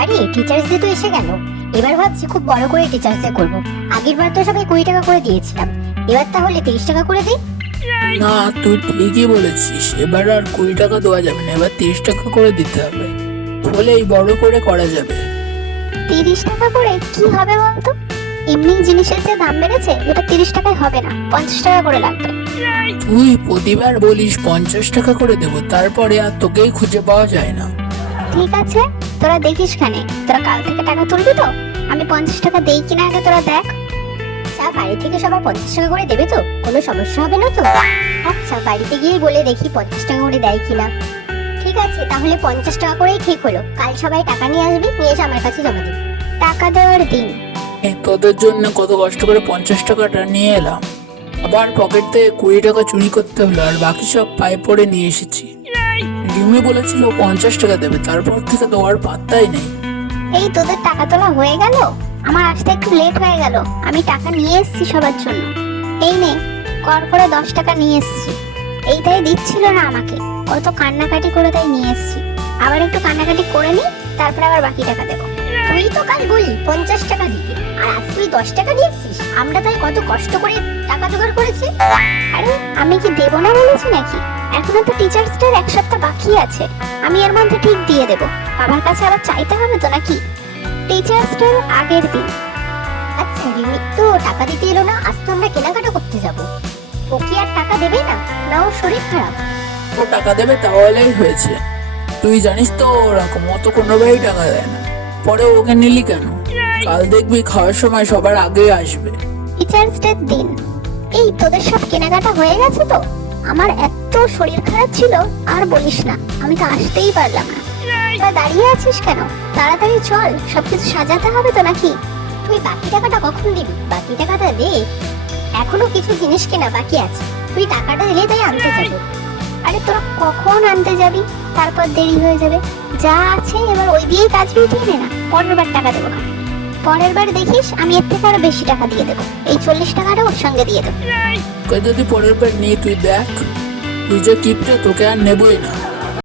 আরে teachers day তো এসে গেল, এবার ভাবছি খুব বড় করে টিচার্স ডে করবো। আগের বার তো সবাই 20 টাকা করে দিয়েছিলাম, এবার তাহলে 30 টাকা করে দিই। না, তুই ঠিকই বলেছিস, এবার আর 20 টাকা দেওয়া যাবে না, এবার 30 টাকা করে দিতে হবে, বলে এই বড় করে করা যাবে। 30 টাকা করে কি হবে বলতো? এমনি জিনিসের যে দাম বেড়েছে, এটা 30 টাকায় হবে না, 50 টাকা করে লাগবে। তুই প্রতিবার বলিস 50 টাকা করে দেবো, তারপরে আর তোকেই খুঁজে পাওয়া যায় না। ঠিক আছে, তোরা দেখিস খানে, তোরা কাল থেকে টাকা তুলবি তো? আমি 50 টাকা দেই কিনা আগে তোরা দেখ। আচ্ছা, বাড়ি থেকে সবাই 50 টাকা করে দেবে তো? কোনো সমস্যা হবে না তো? আচ্ছা, বাড়িতে গিয়ে বলে দেখি 50 টাকা করে দেয় কিনা। ঠিক আছে, তাহলে 50 টাকা করেই ঠিক হলো। কাল সবাই টাকা নিয়ে আসবি, নিয়ে এসে আমার কাছে জমা দিবি। টাকা দেওয়ার দিন। তোদের জন্য কত কষ্ট করে 50 টাকাটা নিয়ে এলাম, আবার পকেট থেকে 20 টাকা চুরি করতে হলো, আর বাকি সব পায়ে পড়ে নিয়ে এসেছি। রিমি বলেছিল 50 টাকা দেবে, তারপর থেকে তো আর পাত্তাই নেই। এই তোদের টাকা তোলা হয়ে গেল? আমার আসতে একটু লেট হয়ে গেল, আমি টাকা নিয়ে এসেছি সবার জন্য। এই নে, কর করে 10 টাকা নিয়ে এসেছি। এইটাই দিচ্ছিল না আমাকে, কত কান্নাকাটি করে তাই নিয়ে এসেছি। আবার একটু কান্নাকাটি করে নি, তারপর আবার বাকি টাকা দেবো। তুই তো কাল বললি 50 টাকা দিতে, আর আজ তুই 10 টাকা দিয়েছিস। আমরা তাই কত কষ্ট করে টাকা জোগাড় করেছি। আরে আমি কি দেবো না বলেছি নাকি? এখনো তো টিচার্স ডে 1 সপ্তাহ বাকি আছে, আমি এর মধ্যে ঠিক দিয়ে দেবো। বাবার কাছে আবার চাইতে হবে তো নাকি? টিচার্স ডে আগের দিন। আচ্ছা, রিমি তো টাকা দিতে এলো না, আজ তো আমরা কেনাকাটা করতে যাব। ও কি আর টাকা দেবে না? না, ওর শরীর খারাপ। ও টাকা দেবে তাহলেই হয়েছে। তুই জানিস তো ওরকম, ও তো কোনোভাবেই টাকা দেয় না। পরে ওকে নিলি কেন? কাল দেখবি খাওয়ার সময় সবার আগে আসবে। টিচার্স ডে দিন। এই তোদের সব কেনাকাটা হয়ে গেছে তো? আমার এত শরীর খারাপ ছিল, আর বলিস না, আমি তো আসতেই পারলাম না। তোরা দাঁড়িয়ে আছিস কেন? তাড়াতাড়ি চল, সবকিছু সাজাতে হবে তো নাকি? তুই বাকি টাকাটা কখন দিবি? বাকি টাকাটা দে, এখনো কিছু জিনিস কেনা বাকি আছে। তুই টাকাটা দিলে তাই আনতে যাবো। আরে তোরা কখন আনতে যাবি? তারপর দেরি হয়ে যাবে। যা আছে এবার ওই দিয়েই কাজ মিটিয়ে নে না, পরের বার টাকা দেবো। পরের বার দেখিস আমি এর থেকে আরো বেশি টাকা দিয়ে দেবো। এই 40 টাকাটা ওর সঙ্গে দিয়ে দেবো। ওকে যদি পরের বার নিয়ে তুই দেখ, তুই যে কিপটে, তোকে আর নেবই না।